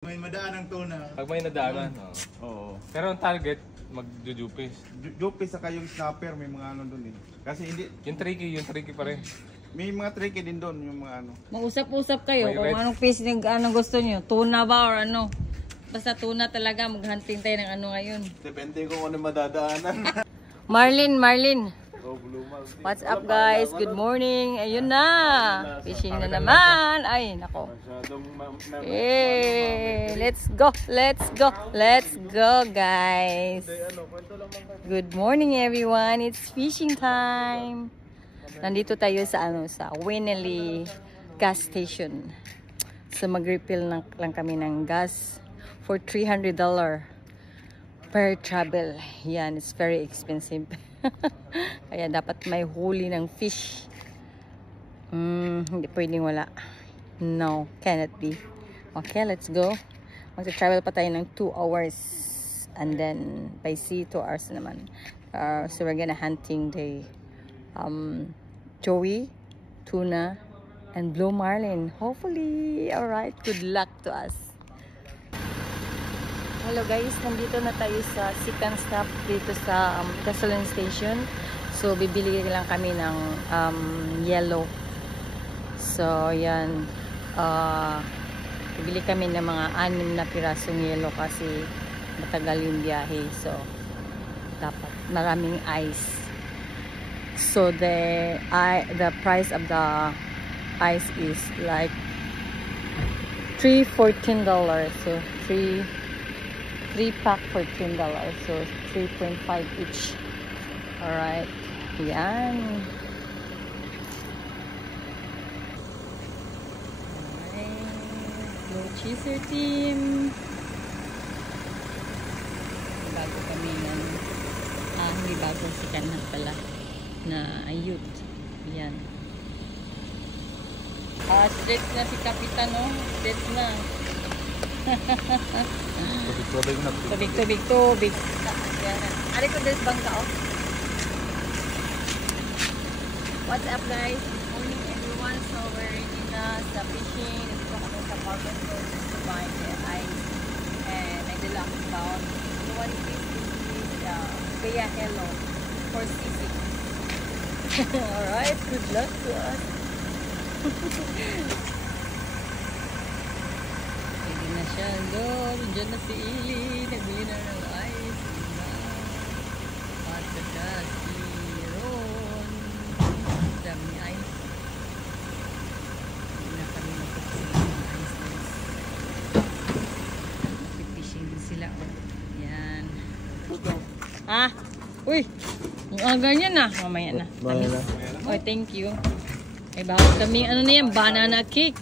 May madaan ng tuna. Pag may nadaanan, Oo. Pero ang target, mag-jupis. Jupis saka yung snapper, may mga ano doon eh. Kasi hindi, Yung tricky pa rin. may mga tricky din doon, yung mga ano. Mag-usap-usap kayo May kung red. anong fish anong gusto niyo. Tuna ba or ano? Basta tuna talaga, maghunting tayo ng ano ngayon. Depende kung ano madadaanan. Marlin. Oh, blue mark. What's up guys? Good morning. Ayun na. Fishing na naman. Ay, nako. Masyadong Let's go guys. Good morning everyone. It's fishing time. Nandito tayo sa sa Winnelly gas station. So mag-refill lang kami ng gas for $300 per travel. Yan, it's very expensive. Kaya dapat may huli ng fish. Hindi pwedeng wala. No, cannot be. Okay, let's go. Mag-travel pa tayo ng 2 hours. And then, by sea, 2 hours naman. So, we're gonna hunting the joey, tuna, and blue marlin. Hopefully, alright. Good luck to us. Hello guys, nandito na tayo sa second stop dito sa gasoline station. So, bibili lang kami ng yellow. So, yan. Bibili kami ng mga 6 na pirasong yellow kasi matagal yung biyahe. So, dapat maraming ice. So, the price of the ice is like $3.14. So, 3 pack for $10. So, 3.5 each. Alright. Yan. Blue Chaser team. Bago kami ng hindi bago, si Kanhan pala na ayut. Yan. Straight na si Kapitan, no? Straight na. Tubig. Ari ko des bangka, oh. What's up guys? Good morning everyone. So we're ready na sa fishing. Ito kami sa market store to buy the ice. And nagdala akong bound. So one piece is Kaya Hello for sisig. Alright, good luck to us. Pwede na siya. Lord, dyan na si Ili. Nagbili na ng ice. Patatas. Dami ice. Hindi na kami magpapasing ng ice. Magpipishing din sila. Yan. Uy! Ganyan na. Mamaya na. Oh, thank you. Ay, bawal kami. Ano na yan? Banana cake.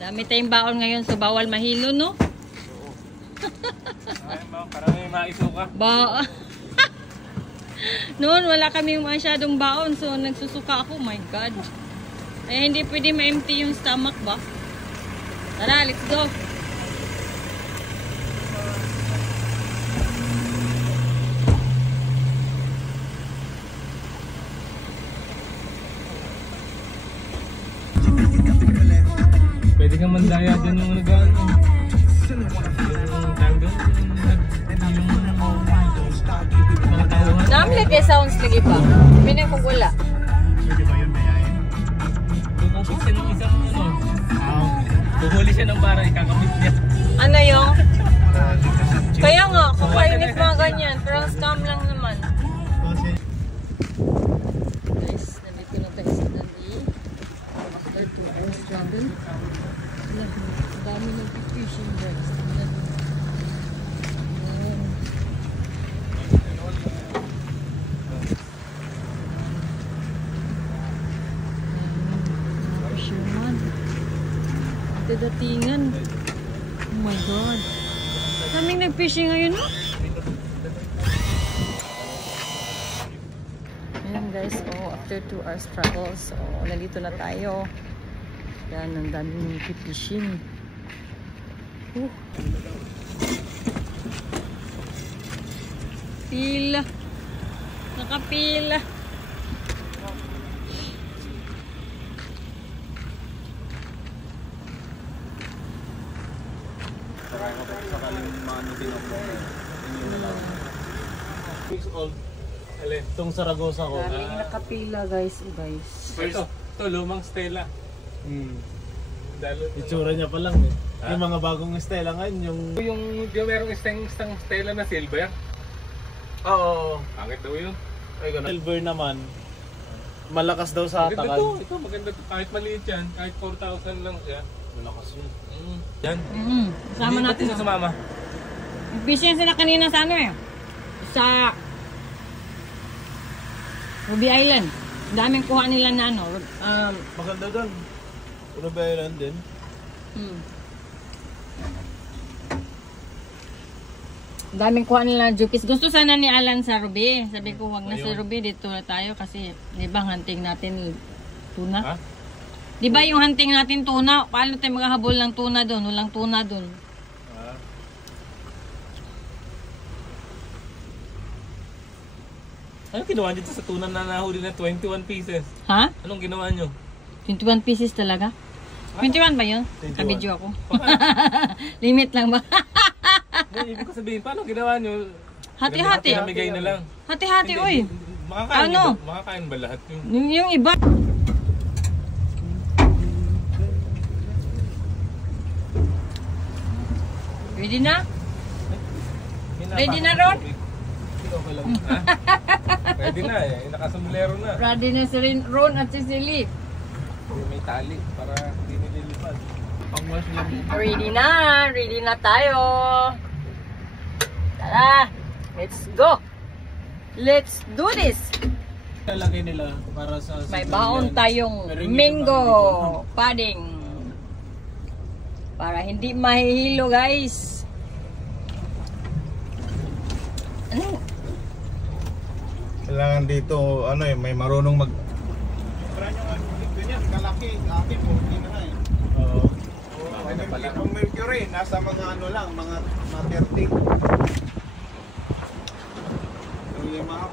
Dami tayong baon ngayon. So, bawal mahilo, no? Parang may maisuka. Noon, wala kami masyadong baon. So, nagsusuka ako. My God. Eh, hindi pwede ma-empty yung stomach ba? Tara, let's go. Pwede kang mandaya dyan yung nag-ano. Namli kay sounds lagi pa. Pinay kong wala. Pwede ba yun mayayin? Bubukod siya ng isang Buhuli siya ng para ikakamit niya. Ano yung? Kaya nga, kung kainit mga ganyan. Pero scam lang naman. Guys, nandito na tayo sa Dundee. After 2 hours travel. Ang dami ng fishing guys. Datingan. Oh my God. Kaming nag-fishing ngayon, no? Ayan guys, after 2 hours travel, so nandito na tayo. Yan, ang daming fishing. Pila. Nakapila. Para kapag sakaling maano din ako. Yun na lang. 6 old. Alin? Itong Saragosa ko. Daming nakapila guys, guys. Ito, lumang Stella. Dalo. Itsura niya pa lang eh. Yung mga bagong Stella ngayon, yung... Yung merong isang Stella na silver. Oo. Pangit daw yun. Ay, ganun. Silver naman. Malakas daw sa Maganda takal. to. Ito, maganda to. Kahit maliit yan. Kahit 4,000 lang siya. Malakas yun. Yan. Kasama Hindi, natin. ba't sa sumama? Busy yan sila kanina sa ano eh. Sa Ruby Island. Daming kuha nila na ano. Maganda doon. Ruby Island din. Daming kuha nila jukis. Gusto sana ni Alan sa Ruby. Sabi ko, wag na sa Ruby. Dito na tayo kasi di ba hunting natin tuna? Ha? Di ba yung hunting natin tuna? Paano tayo maghahabol ng tuna doon? Walang tuna doon. Anong ginawa nyo sa tuna na nahuli na 21 pieces? Ha? Anong ginawa nyo? 21 pieces talaga? 21 ba yun? 21. Kabidyo ako. Limit lang ba? Hindi, ibig ko sabihin, paano ginawa nyo? Hati-hati. Pinamigay na lang. Hati-hati, oy. Makakain, Ano? makakain ba lahat yun? Yung iba. Ready na? Ready na, Ron? Okay lang. Ha? Ready na eh. Nakasumulero na. Ready na si Ron at si Silly. May tali para hindi nililipad. Pangwas lang. Ready na. Ready na tayo. Tara. Let's go. Let's do this. Lalagay nila para sa... May baon tayong Merengue mango pa pudding. Para hindi mahihilo, guys. Ano? Kailangan dito, ano eh, may marunong mag... Parang yung ganyan, kalaki, akin po, hindi na eh. Oo. Ang mercury, nasa mga ano lang, mga 30. Yung mga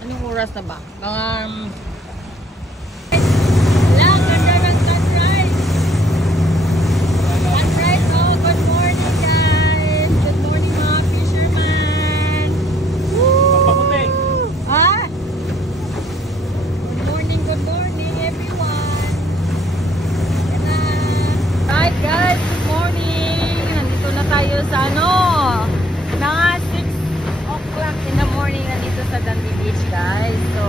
Anong oras na ba? Mga... Lang, ganda ng sunrise! Sunrise, oh, good morning guys! Good morning mga fisherman! Papaputi. Ha? Good morning everyone! Yan na. Right guys, good morning! Nandito na tayo sa ano? Mga 6 o'clock in the morning nandito sa Dundee Beach guys. So,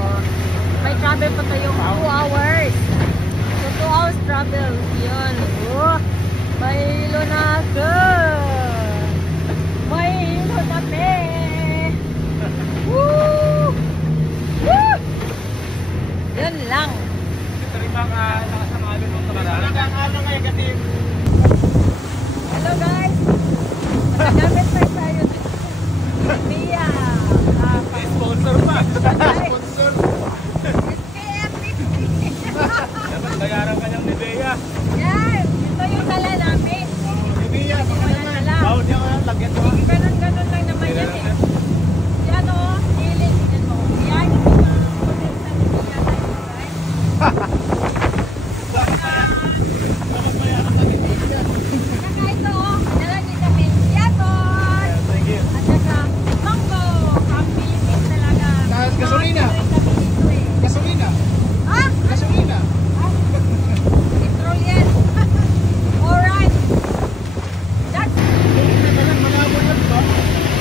may travel pa tayong 2 hours. So, 2 hours travel. Yun. Oh, may hilo na ako. May hilo na pe. Woo! Woo! Yun lang. Ito rin mga nakasamalo ng kamarada. ano ngayon kasi Hello guys. Nagdamit tayo tayo dito. Mia. May sponsor pa. sponsor. Dapat bayaran ka ng Nivea. Yan. Ito yung dala namin. Hindi yan, baka Wala naman. lang. Bawal niya kaya lagyan mo. Ganon-ganon lang naman yan eh. Yan o. Hiling. Yan o. Yan. Yung mga hotel sa Mia tayo guys. Saka ito o. Dala niyo kami. Yaton. Thank you. At saka mango. Ang Philippines talaga. Gasolina. Gasolina. Ha? Gasolina. Petrol yan. Alright. That's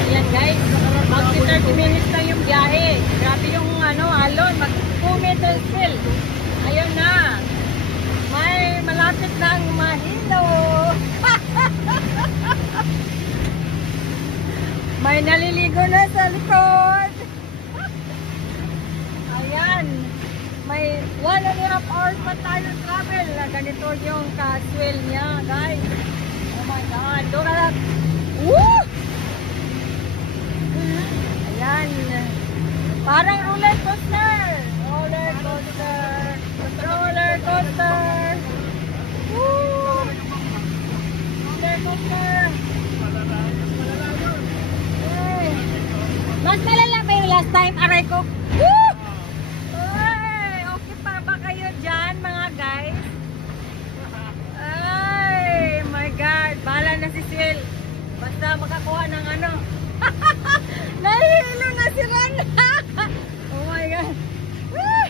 Ayan guys. Mag 30 minutes lang yung biyahe. Grabe yung ano, alon. Mag 2 meters still. Ayun na. May malapit ng mahilo. May naliligo na sa likod. Ayan. May 1.5 hours pa tayo travel. Ganito yung caswell niya, guys. Oh my God. Doon ka lang. Woo! Mas malala pa yung last time, aray ko. Woo! Ay, okay pa ba kayo dyan, mga guys? Ay, my God. Bahala na si Sil. Basta makakuha ng ano. Nahihilo na si Ron. Oh my God. Woo!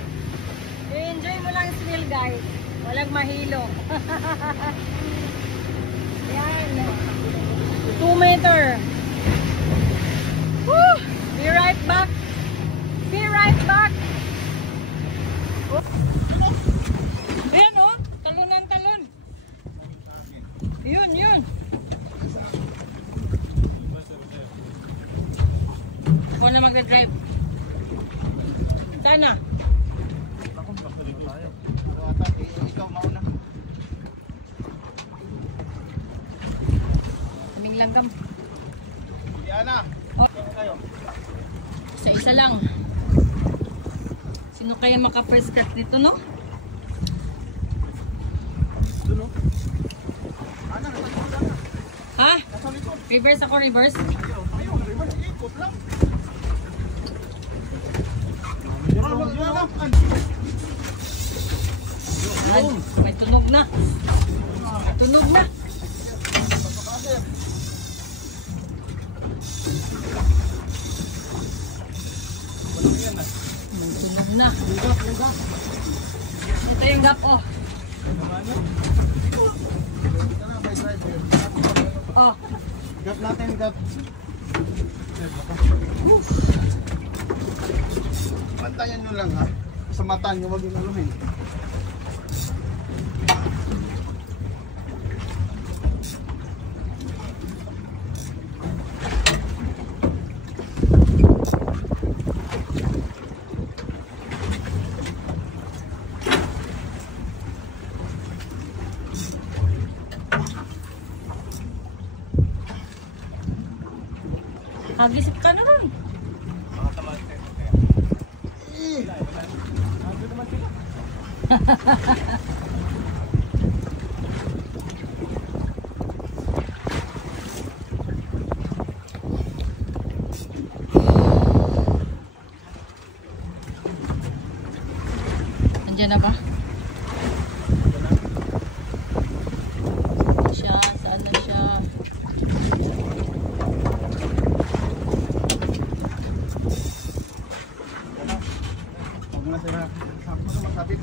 I-enjoy mo lang Sil, guys. Walang mahilo. Yan. 2 meter. Woo! Be right back. Be right back. Oh. Ayan oh. Talunan talon. Yun, yun. Ako na mag-drive. Sana. Ikaw mauna. Kaming langgam. Diana. Kayo. Isa-isa lang. Sino kaya maka-first cut dito, no? Ha? Reverse ako, reverse? Ikot lang. Ay, may tunog na. May tunog na. May tunog na. Ito yung gap, oh. Oh. Gap natin, gap. Pantayan nyo lang ha. Sa mata nyo, huwag yung aluhin. Hagisip ka na ron. Andiyan na ba? Siya, saan na siya? Huwag mo na sila. Huwag mo na masabit.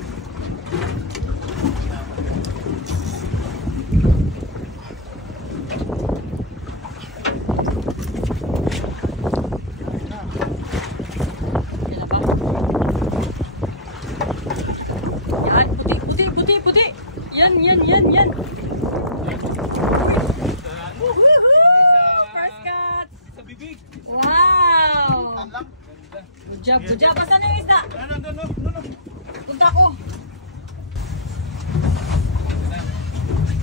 Yan na ba? Yan, puti, puti, puti, puti. Yan, yan, yan, yan. First cut. Sa bibig. Wow. Good job, good job. Basta na yung isda. Punta ko.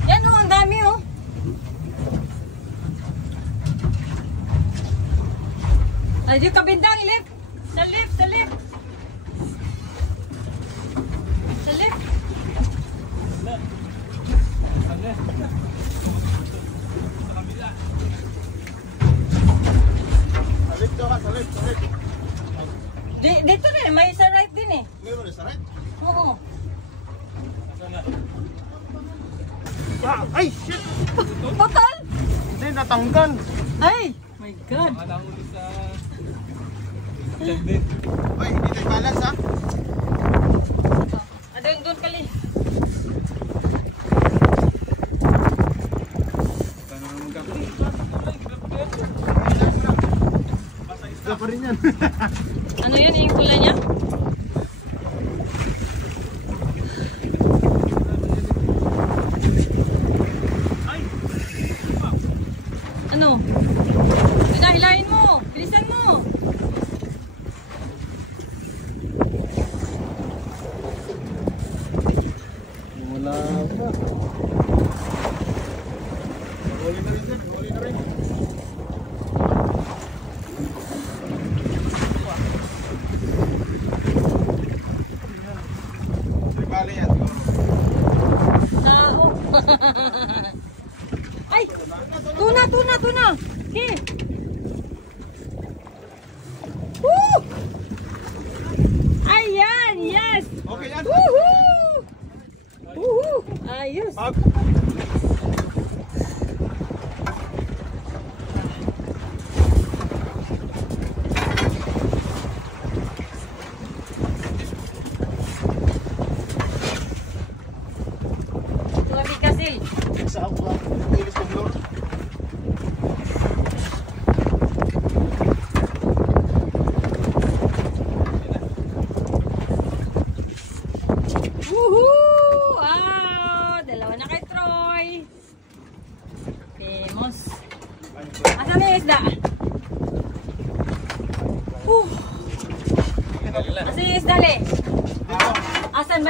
Yan oh, ang dami oh. Ay, di ka bintang, lift. Sa lift, sa lift. Sa lift. Salit ka ka, salit, salit. Dito din, may isa right din eh. Meron na, salit. Oo. Ay, shit! Total? Hindi, natanggal. Ay, my God. Nakahuli sa... Ay, hindi tayo balance ha. Doon kali. Isda pa rin yan. Ano yan, yung kulay niya? Ano? Hilahin mo! Bilisan mo! Wala pa. Huli na rin dyan, huli na rin. Bali yan. Tao! Ay! Tuna, tuna, tuna! Okay.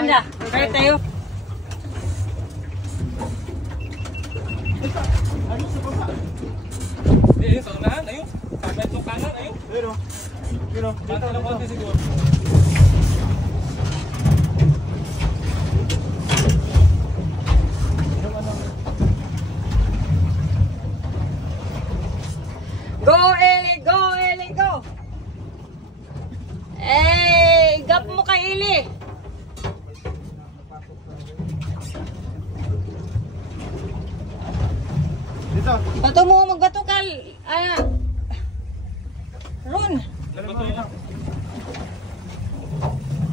banda. Kaya tayo. Ayun, sa unahan, ayun. Kapit ng kanan, ayun. Pero, Banta ng konti siguro. Go, Eli! Go, Eli! Go! Eh, gap mo kay Eli! dito. Bato mo, magbato ka! Ron!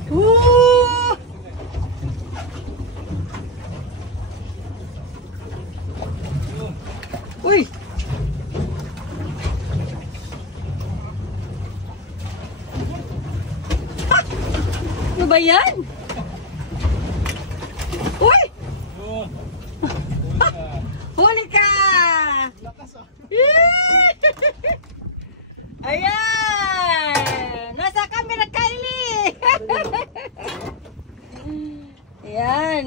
Woo! Uy! Ano ba yan? Uy! Yun. Huli ka! Yee! Ayan! Nasa camera, Kylie! Ayan.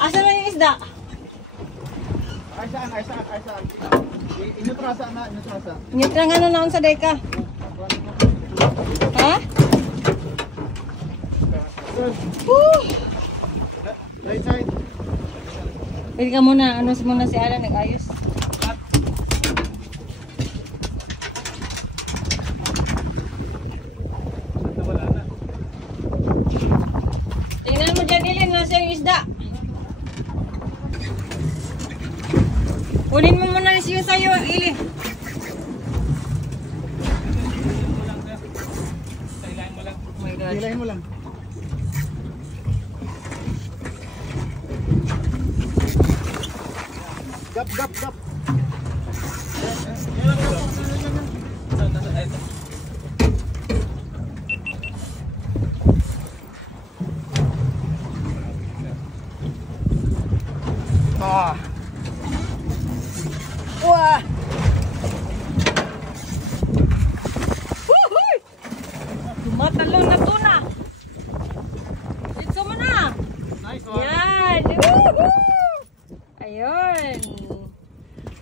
Asa na yung isda? Ay saan. Inutrasa na. Inyot lang ano naon sa deka. Ha? Woo! Right side. Pwede ka muna, ano muna si Alan nag-ayos. Tingnan mo dyan, Ilin, nasa yung isda. Kunin mo muna yung sa'yo, Ilin. Sailahin mo lang. Oh my God. Hilahin mo lang. Gap. Ah. Wah! Woohoo! Tumatalon na tuna. Dito mo na. Nice one. Yan! Woohoo! Ayun.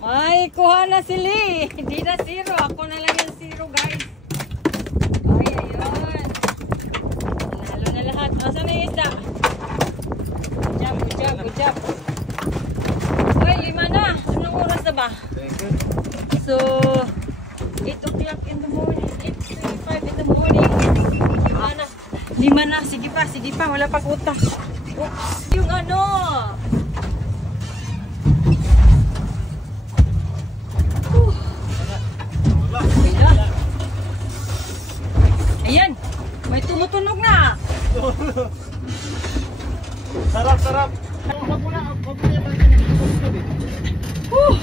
May kuha na si Lee. Hindi na zero. Ako na lang yung zero, guys. Ay, ayun. Nanalo na lahat. Asan na yung isda? Good job. Uy, 5 na. Anong oras na ba? So, 8 o'clock in the morning. 8:35 in the morning. 5 na. Sige pa. Wala pa kuta. Oops. Yung ano. Ayan. May tumutunog na. Sarap. Whew.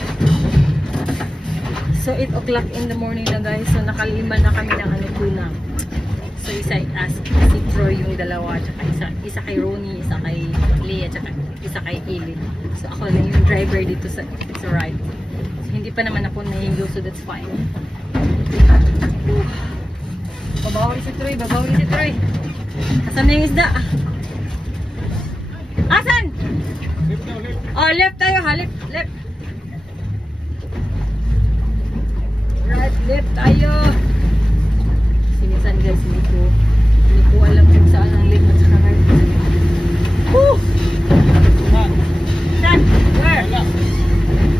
So 8 o'clock in the morning na guys. So nakalima na kami ng tuna. So isa si Troy yung dalawa, tsaka isa kay Ronnie, isa kay Leah, tsaka isa kay Eli. So ako lang yung driver dito sa ride. So hindi pa naman ako nahingo, so that's fine. Babawi si Troy. Asan na yung isda? Asan? Oh, left tayo ha, left. Right, left tayo. Sinisan guys, hindi ko alam kung saan ang left at saka right. Woo! Saan?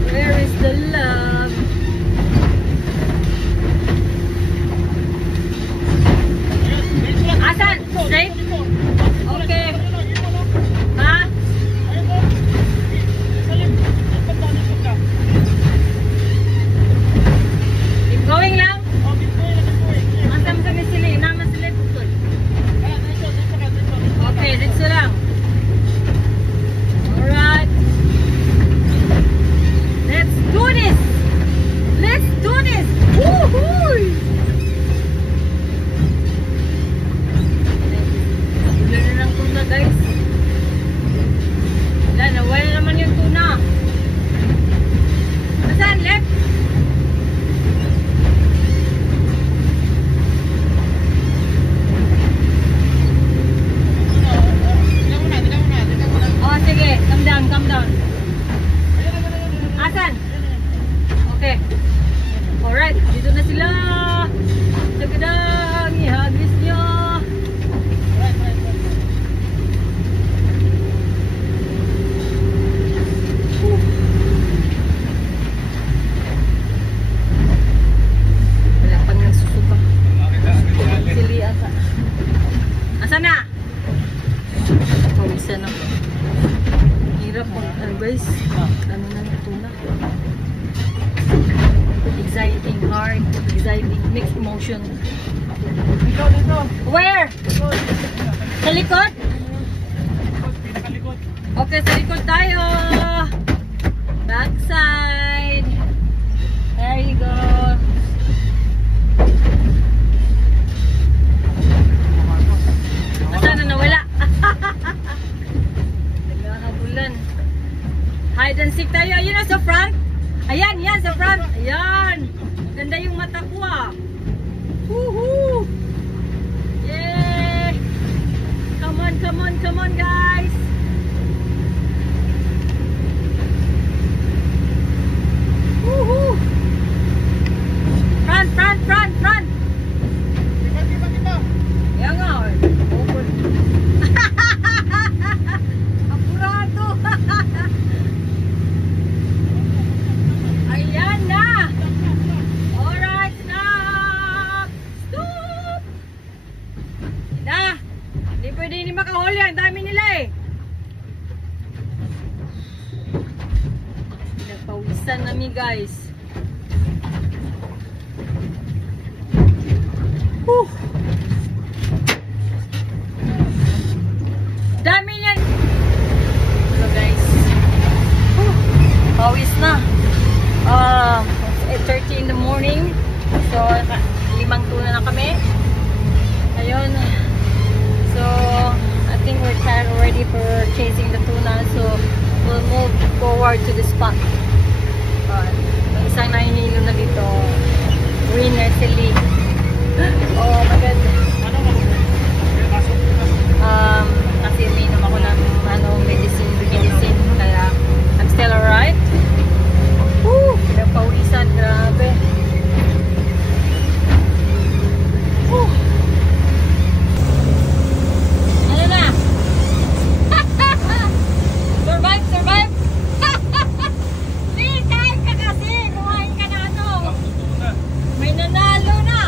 Where is the love? Asan? Straight? Okay. Ha? exciting heart, exciting mixed emotion. Where? Sa likod? Okay, sa likod tayo. Backside. There you go. Asa na nawala? Nagkakabulan. Hide and seek tayo. Ayun na sa front. Ayan, yan sa front. Ayan. Ganda yung mata ko ah. Woohoo! Yay! Come on, come on, come on guys! Woohoo! Front, front, front, front! Yan nga eh. Apurado! Ayan na! Alright, stop! Stop! Na! Hindi pwede hindi makahuli. Ang dami nila eh. Nagpawisan namin guys. Whew! Dami niyan! So guys. Whew! Pawis na. 8:30 in the morning. So, 5 tuna na kami. Ayun. So, I think we're tired already for chasing the tuna. So, we'll move forward to the spot. May isang nahihilo na dito. Winner si Lee. Oh my God. Kasi uminom ako ng medicine. Kaya, I'm still alright. Woo! Nagpawisan. Grabe. Woo! Ano na? Survive, survive! Lee, kain ka kasi! Kumain ka na ano? May nanalo na!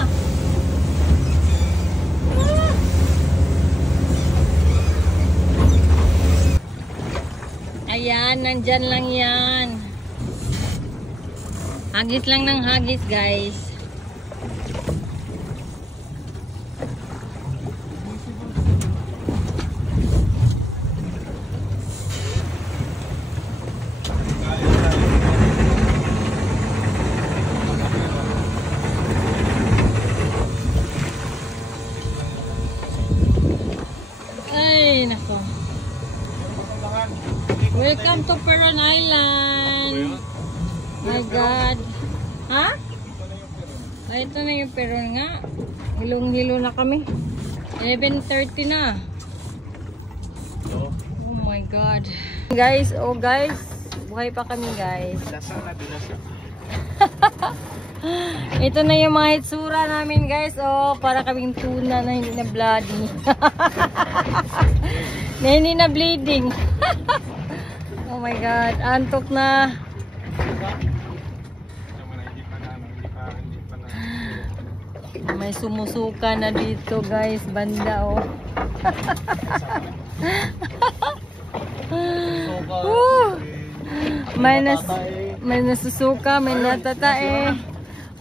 Ayan, nandyan lang yan. Hagis lang ng hagis, guys. Ay, nako. Welcome to Peron Island. My God. Ha? Ay, ito na yung Peron nga. Hilong-hilo na kami. 11:30 na. Oh my God. Guys, oh guys. Buhay pa kami guys. Ito na yung mga itsura namin guys. Oh, para kaming tuna na hindi na bloody. Na hindi na bleeding. Oh my God. Antok na. May sumusuka na dito guys, banda oh. May nasusuka, may natatae.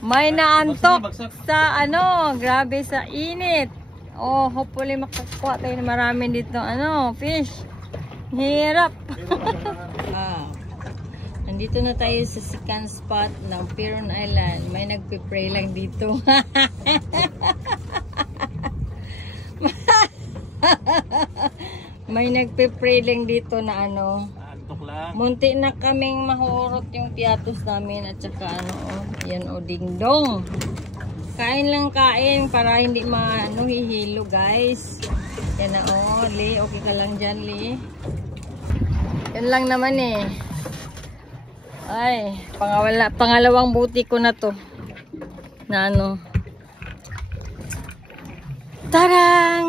May naantok sa ano, grabe sa init. Oh, hopefully makakuha tayo na marami dito fish. Hirap. Nandito na tayo sa second spot ng Peron Island. May nagpipray lang dito. May nagpipray lang dito na munti na kaming mahurot yung piatos namin at saka yan dingdong. Kain lang kain para hindi hihilo guys. Yan na Lee, okay ka lang dyan Lee. Yan lang naman eh. Ay, pangalawang buti ko na to. Na Tarang!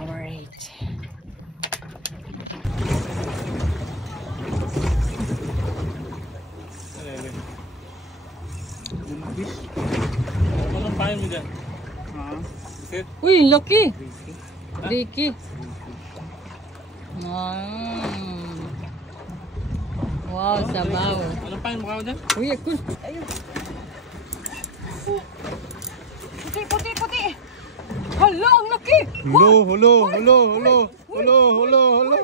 Alright. Anong pain mo dyan? Uy, laki! Laki. Wow, sabaw. Ano pa yung mukha ko dyan? Uy, ako. Ayun. Puti, puti, puti. Hala, ang laki. Hulo, hulo, hulo, hulo, hulo, hulo, hulo.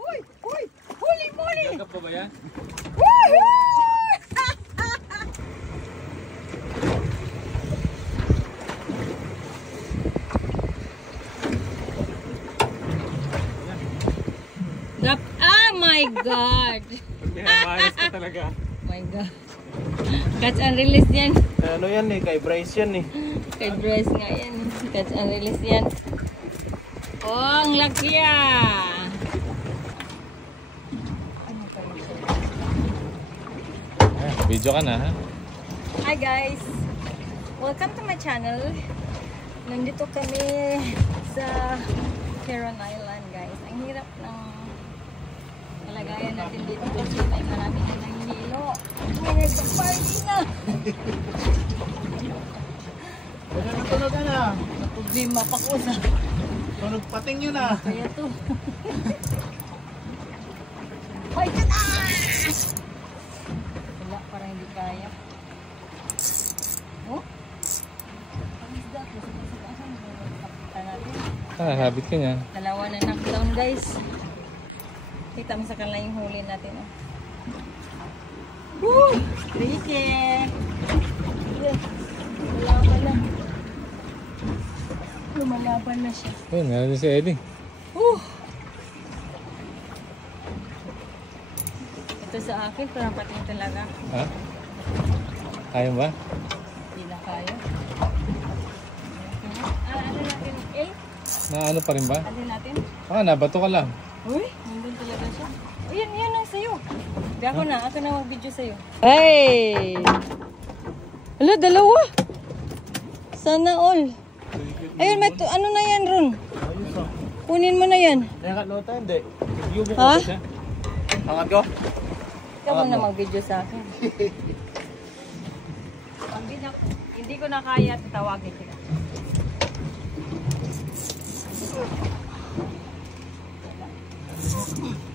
Uy, uy, huli, huli. Nagkap pa ba yan? Woohoo! Ah, my God. Pinamalas ka talaga. My God. Catch and release yan. Ano yan eh, kay Bryce yan eh. Kay dress nga yan. Catch and release yan. Oh, ang laki ah. Video ka na ha? Hi guys! Welcome to my channel. Nandito kami sa Heron Island guys. Ang hirap ng kalagayan natin dito kasi may marami na nanghihilo. May nagpa-party na! Kaya natunog na. Problema pa ko sa Tunog pating yun ah. kaya to. Hoy, ka na! Wala, parang hindi kaya. Oh? Ang isda ko. Kapitan natin. Ah, habit ka niya. Dalawa na knockdown guys. Kita mo sa kanila yung huli natin. Oh. Woo! Tricky! Yeah. Lumalaban na. Lumalaban na siya. Ayun, meron din si Eddie. Ito sa akin, parang pating talaga. Ha? Kaya ba? Hindi na kaya. Ano natin? Eh? Na ano pa rin ba? Ano natin? Ah, nabato ka lang. Uy, nandun talaga siya. Ayan, yan ang sayo. Di ako na, ako na mag-video sayo. Hey! Hala, dalawa! Sana all. Ayun, may ano na yan, Ron? Kunin mo na yan. Nayakat no tayo, hindi. Yubo ko Ha? siya. Hangat ko? Ikaw mo na mag-video sa akin. Pag hindi ko na kaya, tatawagin kita.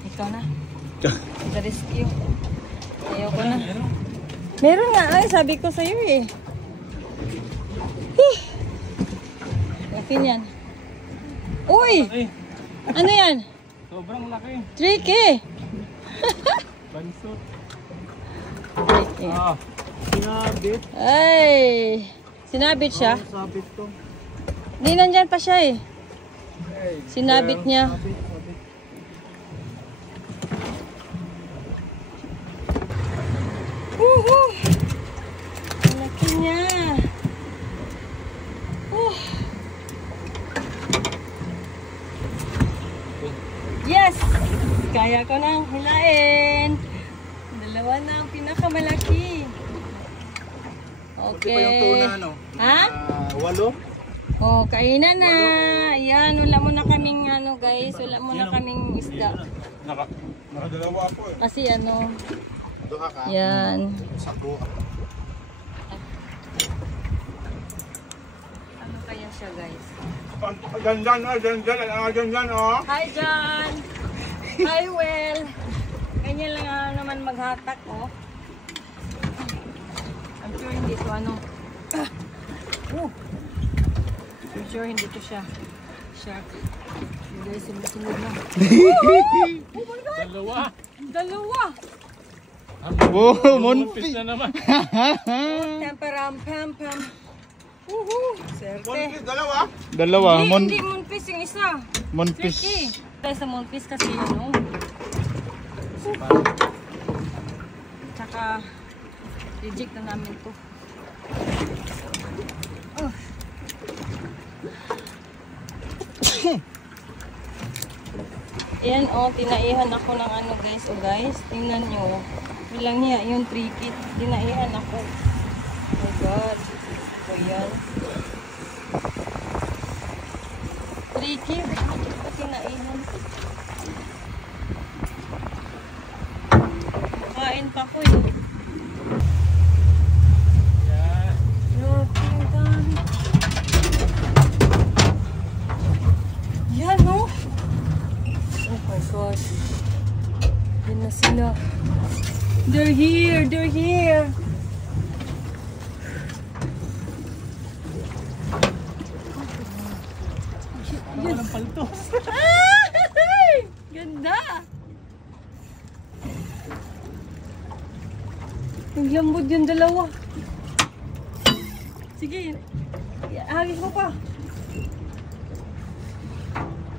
Ikaw na. The rescue. Ayoko na. Meron nga. Ay, sabi ko sa'yo eh. Huh. Laki niyan. Uy! Ano yan? Sobrang laki. Tricky! Bansot. Tricky. Ah, sinabit. Ay! Sinabit siya? Sabit to. Hindi, nandyan pa siya eh. Sinabit niya. Woohoo! Ang laki niya. Yes! Kaya ko nang hilain. Dalawa na ang pinakamalaki. Buti pa yung tuna ano. Ha? 8. Oh, kainan na. Ayan, wala mo na kaming ano guys, wala mo na kaming isda. Nakadalawa ako eh. Kasi ano, Duha ka. yan. Sako. Ano kaya siya guys? Ganyan oh, ganyan oh. Hi John! Hi Well! Ganyan lang naman maghatak oh. I'm sure hindi to ano. I'm sure hindi to siya. Shark. Guys, sunod na. Oh my God! Dalawa. Dalawa! Wow, monpis na naman. Tamparam, pam, pam. Woohoo! Serte. Dalawa. Dalawa, Hindi monfish yung isa. monfish. Tricky. Tayo sa monfish kasi yun, no? Tsaka, reject na namin to. Ayan, oh, tinaihan ako ng ano, guys. Oh, guys, tingnan nyo. Walang hiya yung tricky. Tinaihan ako. Oh my God. So, yan. Tricky. Bakit ko tinaihan? Kain pa ko eh. Grabe, ang dami. Yan, no? Oh my gosh. Yun na siya. No. They're here. They're here. Walang paltos. Ay! Ganda. Ang lambot yung dalawa. Sige. Hagis mo pa.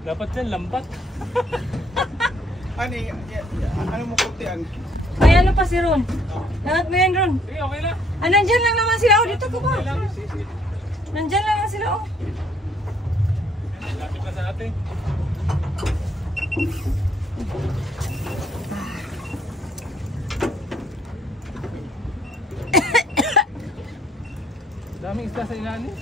Dapat yan, lambat. Ano mo kuntian? Ay, ano pa si Ron? Lahat mo yan, Ron. Sige, okay lang. Ah, nandyan lang naman sila. Oh, dito ka ba? Okay lang. Sige. Nandyan lang sila. Oh. Lapit na sa atin. Daming isda sa ilalim.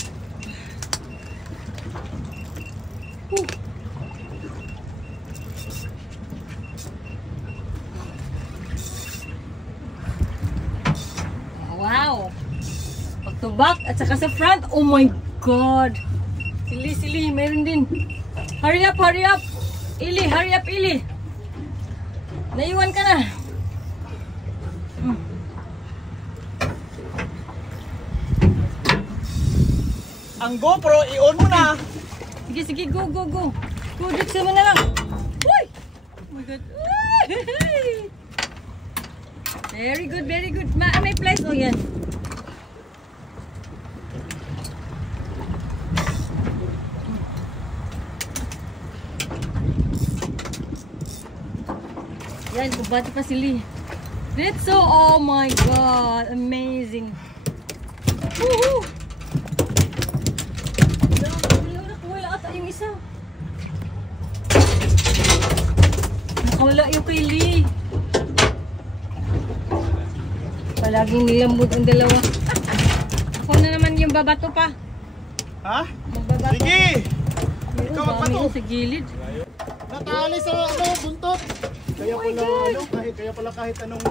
Wow! Back to back at saka sa front. Oh my God! Sili, meron din. Hurry up! Ili, hurry up, Ili! Naiwan ka na. Ang GoPro, i-on mo na! Sige, go. Go, dito mo na lang. Uy! Oh my God. Uy! Very good. May place. Oh, yan. Yan, kubati pa si Lee. Ritso, oh my God. Amazing. Woohoo! Nakawala ata yung isa. Nakawala yung kay Lee. Palaging nilambot ang dalawa. Ako na naman yung babato pa. Ha? Magbabato. Sige! Ayun, Ikaw dami magbato. yun sa gilid. Natali sa buntot. Kaya pala kahit anong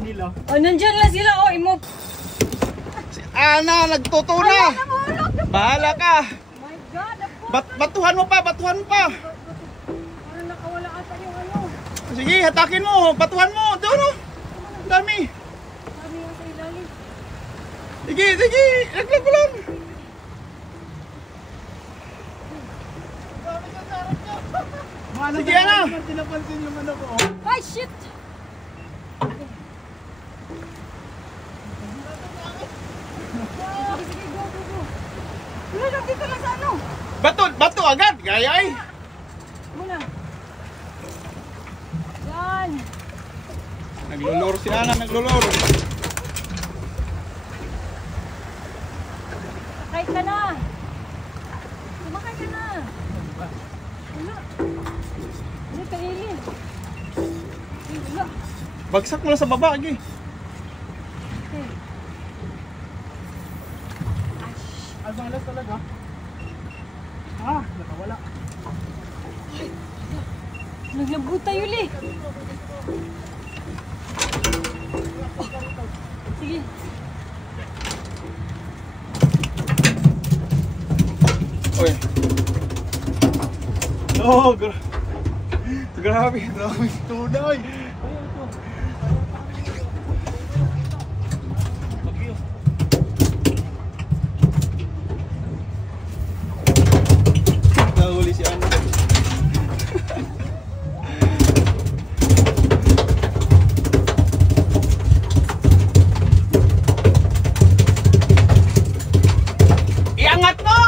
nila. Oh, nandyan lang sila. Oh, imo. Si Ana nagtutuna. Bahala ka. My God, Batuhan mo pa. parang nakawala ata yung ano. Sige, hatakin mo. Batuhan mo. Doon oh. Ang dami. Sabi nga sa ilalim. Sige. Laglag ko lang. Sige, Ana. Tinapansin yung ano ko. Ay, shit! Sige, go. Wala lang dito lang sa ano. Bato agad. Gayay. Muna. Yan. Naglulor si Ana, naglulor. Sakay ka na. Sumakay ka na. Wala. Ano ka, Ili? Wala. Bagsak mo lang sa baba, Agi. Okay. Ay, malas talaga. Nakawala. Naglambot tayo, Li. Sige. Oy. Oh, grabe tuna, oy. Nahuli si Ana. Iangat mo!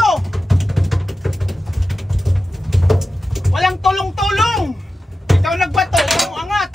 Walang tulong-tulong! Ikaw nagbato, ikaw ang angat!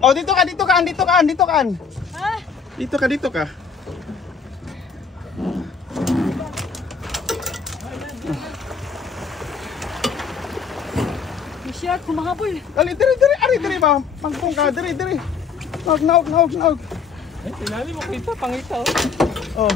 Oh, dito ka. Ha? Dito ka. Shit, kumahabol. Dali, diri, ari, diri ba? Pangpong ka, diri. Naog. Ay, tinali mo kita, pangita oh. Oh.